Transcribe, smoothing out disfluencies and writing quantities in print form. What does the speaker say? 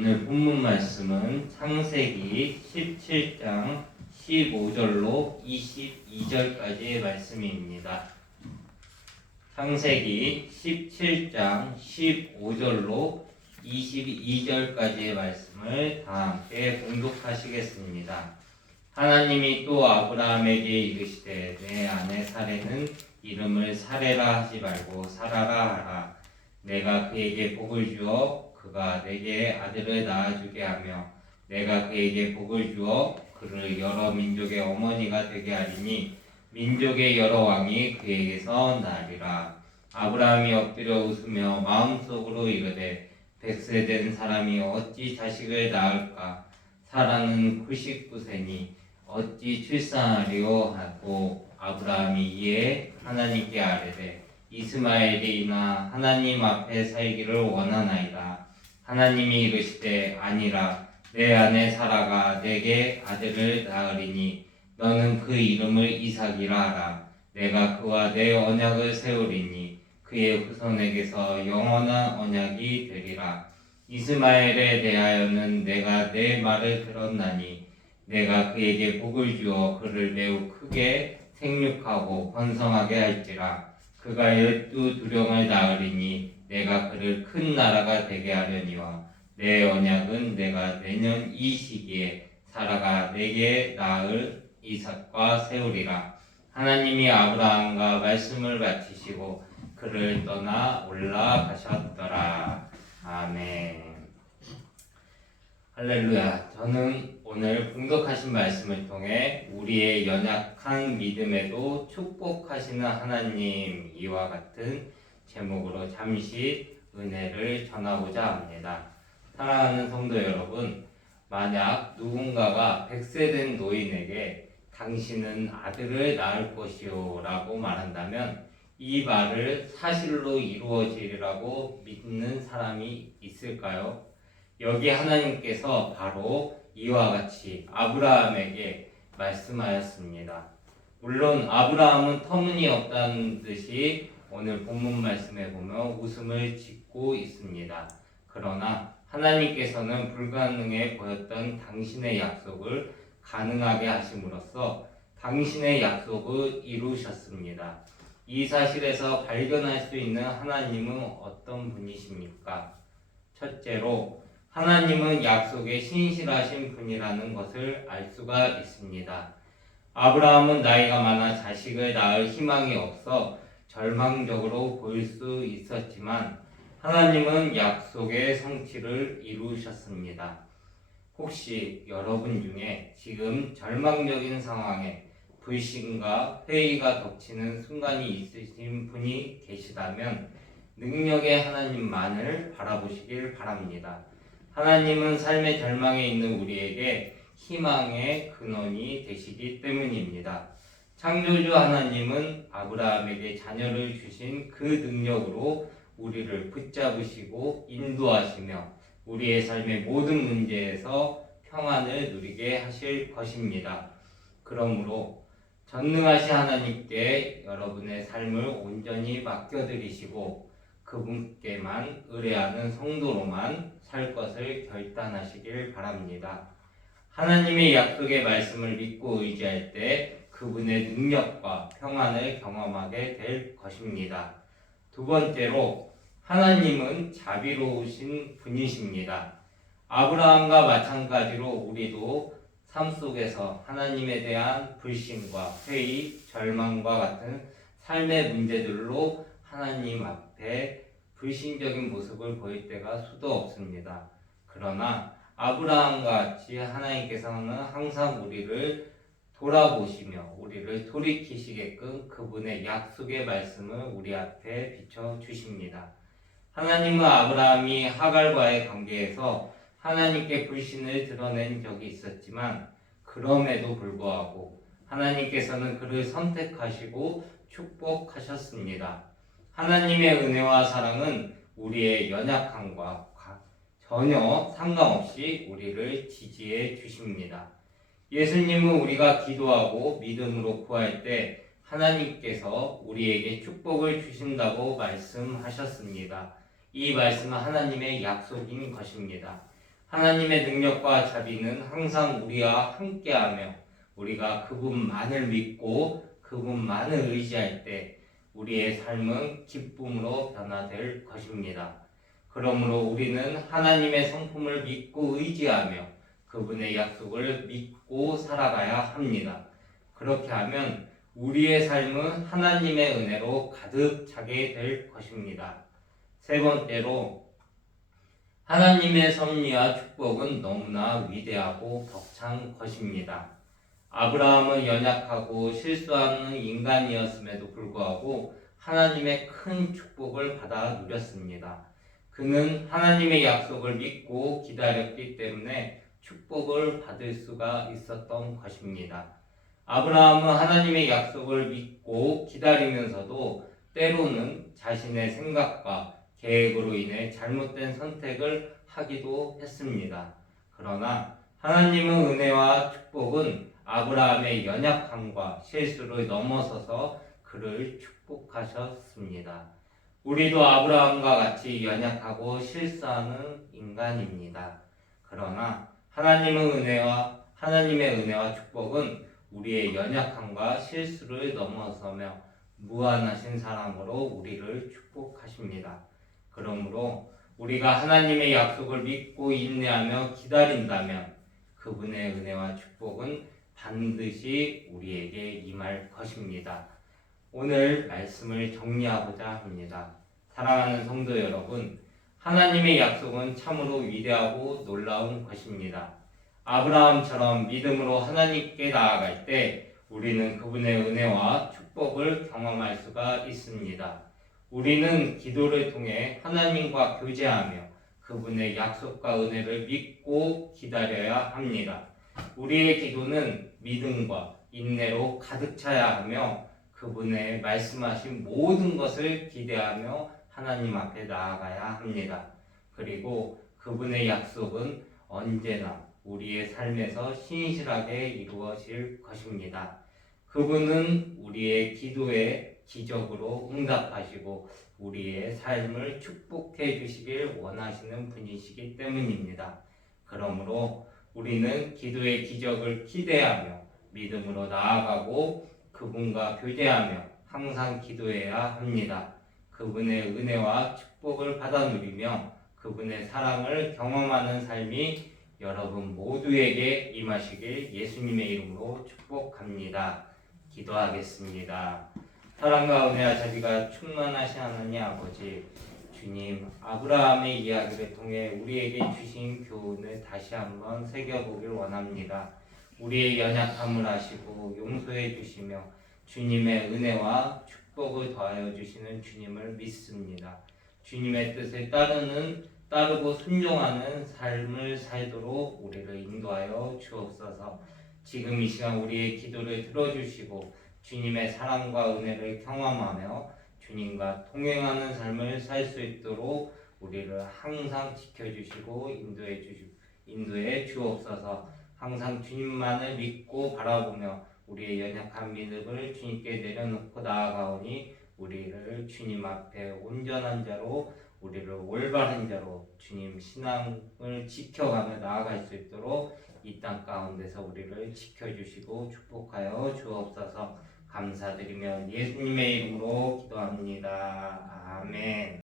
오늘 본문 말씀은 창세기 17장 15절로 22절까지의 말씀입니다. 창세기 17장 15절로 22절까지의 말씀을 다 함께 봉독하시겠습니다. 하나님이 또 아브라함에게 이르시되 내 아내 사레는 이름을 사레라 하지 말고 사라라 하라. 내가 그에게 복을 주어 그가 내게 아들을 낳아주게 하며 내가 그에게 복을 주어 그를 여러 민족의 어머니가 되게 하리니 민족의 여러 왕이 그에게서 나리라. 아브라함이 엎드려 웃으며 마음속으로 이르되 백세된 사람이 어찌 자식을 낳을까? 사라는 99세니 어찌 출산하리요? 하고 아브라함이 이에 하나님께 아뢰되 이스마엘이나 하나님 앞에 살기를 원하나이다. 하나님이 이르시되 아니라 내 아내 사라가 내게 아들을 낳으리니 너는 그 이름을 이삭이라 하라. 내가 그와 내 언약을 세우리니 그의 후손에게서 영원한 언약이 되리라. 이스마엘에 대하여는 내가 내 말을 들었나니 내가 그에게 복을 주어 그를 매우 크게 생육하고 번성하게 할지라. 그가 12두령을 낳으리니 내가 그를 큰 나라가 되게 하려니와 내 언약은 내가 내년 이 시기에 사라가 내게 낳을 이삭과 세우리라. 하나님이 아브라함과 말씀을 마치시고 그를 떠나 올라가셨더라. 아멘. 할렐루야. 저는 오늘 봉독하신 말씀을 통해 우리의 연약한 믿음에도 축복하시는 하나님 이와 같은 제목으로 잠시 은혜를 전하고자 합니다. 사랑하는 성도 여러분, 만약 누군가가 100세 된 노인에게 당신은 아들을 낳을 것이요 라고 말한다면 이 말을 사실로 이루어지리라고 믿는 사람이 있을까요? 여기 하나님께서 바로 이와 같이 아브라함에게 말씀하였습니다. 물론 아브라함은 터무니없다는 듯이 오늘 본문 말씀에 보면 웃음을 짓고 있습니다. 그러나 하나님께서는 불가능해 보였던 당신의 약속을 가능하게 하심으로써 당신의 약속을 이루셨습니다. 이 사실에서 발견할 수 있는 하나님은 어떤 분이십니까? 첫째로 하나님은 약속에 신실하신 분이라는 것을 알 수가 있습니다. 아브라함은 나이가 많아 자식을 낳을 희망이 없어 절망적으로 보일 수 있었지만 하나님은 약속의 성취를 이루셨습니다. 혹시 여러분 중에 지금 절망적인 상황에 불신과 회의가 덮치는 순간이 있으신 분이 계시다면 능력의 하나님만을 바라보시길 바랍니다. 하나님은 삶의 절망에 있는 우리에게 희망의 근원이 되시기 때문입니다. 창조주 하나님은 아브라함에게 자녀를 주신 그 능력으로 우리를 붙잡으시고 인도하시며 우리의 삶의 모든 문제에서 평안을 누리게 하실 것입니다. 그러므로 전능하신 하나님께 여러분의 삶을 온전히 맡겨드리시고 그분께만 의뢰하는 성도로만 살 것을 결단하시길 바랍니다. 하나님의 약속의 말씀을 믿고 의지할 때 그분의 능력과 평안을 경험하게 될 것입니다. 두 번째로 하나님은 자비로우신 분이십니다. 아브라함과 마찬가지로 우리도 삶 속에서 하나님에 대한 불신과 회의, 절망과 같은 삶의 문제들로 하나님 앞에 불신적인 모습을 보일 때가 수도 없습니다. 그러나 아브라함과 같이 하나님께서는 항상 우리를 돌아보시며 우리를 돌이키시게끔 그분의 약속의 말씀을 우리 앞에 비춰주십니다. 하나님은 아브라함이 하갈과의 관계에서 하나님께 불신을 드러낸 적이 있었지만 그럼에도 불구하고 하나님께서는 그를 선택하시고 축복하셨습니다. 하나님의 은혜와 사랑은 우리의 연약함과 전혀 상관없이 우리를 지지해 주십니다. 예수님은 우리가 기도하고 믿음으로 구할 때 하나님께서 우리에게 축복을 주신다고 말씀하셨습니다. 이 말씀은 하나님의 약속인 것입니다. 하나님의 능력과 자비는 항상 우리와 함께하며 우리가 그분만을 믿고 그분만을 의지할 때 우리의 삶은 기쁨으로 변화될 것입니다. 그러므로 우리는 하나님의 성품을 믿고 의지하며 그분의 약속을 믿고 살아가야 합니다. 그렇게 하면 우리의 삶은 하나님의 은혜로 가득 차게 될 것입니다. 세 번째로 하나님의 섭리와 축복은 너무나 위대하고 벅찬 것입니다. 아브라함은 연약하고 실수하는 인간이었음에도 불구하고 하나님의 큰 축복을 받아 누렸습니다. 그는 하나님의 약속을 믿고 기다렸기 때문에 축복을 받을 수가 있었던 것입니다. 아브라함은 하나님의 약속을 믿고 기다리면서도 때로는 자신의 생각과 계획으로 인해 잘못된 선택을 하기도 했습니다. 그러나 하나님의 은혜와 축복은 아브라함의 연약함과 실수를 넘어서서 그를 축복하셨습니다. 우리도 아브라함과 같이 연약하고 실수하는 인간입니다. 그러나 하나님의 은혜와 축복은 우리의 연약함과 실수를 넘어서며 무한하신 사랑으로 우리를 축복하십니다. 그러므로 우리가 하나님의 약속을 믿고 인내하며 기다린다면 그분의 은혜와 축복은 반드시 우리에게 임할 것입니다. 오늘 말씀을 정리하고자 합니다. 사랑하는 성도 여러분, 하나님의 약속은 참으로 위대하고 놀라운 것입니다. 아브라함처럼 믿음으로 하나님께 나아갈 때 우리는 그분의 은혜와 축복을 경험할 수가 있습니다. 우리는 기도를 통해 하나님과 교제하며 그분의 약속과 은혜를 믿고 기다려야 합니다. 우리의 기도는 믿음과 인내로 가득 차야 하며 그분의 말씀하신 모든 것을 기대하며 하나님 앞에 나아가야 합니다. 그리고 그분의 약속은 언제나 우리의 삶에서 신실하게 이루어질 것입니다. 그분은 우리의 기도에 기적으로 응답하시고 우리의 삶을 축복해 주시길 원하시는 분이시기 때문입니다. 그러므로 우리는 기도의 기적을 기대하며 믿음으로 나아가고 그분과 교제하며 항상 기도해야 합니다. 그분의 은혜와 축복을 받아 누리며 그분의 사랑을 경험하는 삶이 여러분 모두에게 임하시길 예수님의 이름으로 축복합니다. 기도하겠습니다. 사랑과 은혜와 자비가 충만하신 하나님 아버지, 주님, 아브라함의 이야기를 통해 우리에게 주신 교훈을 다시 한번 새겨보길 원합니다. 우리의 연약함을 아시고 용서해 주시며 주님의 은혜와 축복을 더하여 주시는 주님을 믿습니다. 주님의 뜻을 따르고 순종하는 삶을 살도록 우리를 인도하여 주옵소서. 지금 이 시간 우리의 기도를 들어주시고 주님의 사랑과 은혜를 경험하며 주님과 동행하는 삶을 살 수 있도록 우리를 항상 지켜주시고 인도해 주옵소서. 항상 주님만을 믿고 바라보며 우리의 연약한 믿음을 주님께 내려놓고 나아가오니 우리를 주님 앞에 온전한 자로 우리를 올바른 자로 주님 신앙을 지켜가며 나아갈 수 있도록 이 땅 가운데서 우리를 지켜주시고 축복하여 주옵소서. 감사드리며 예수님의 이름으로 기도합니다. 아멘.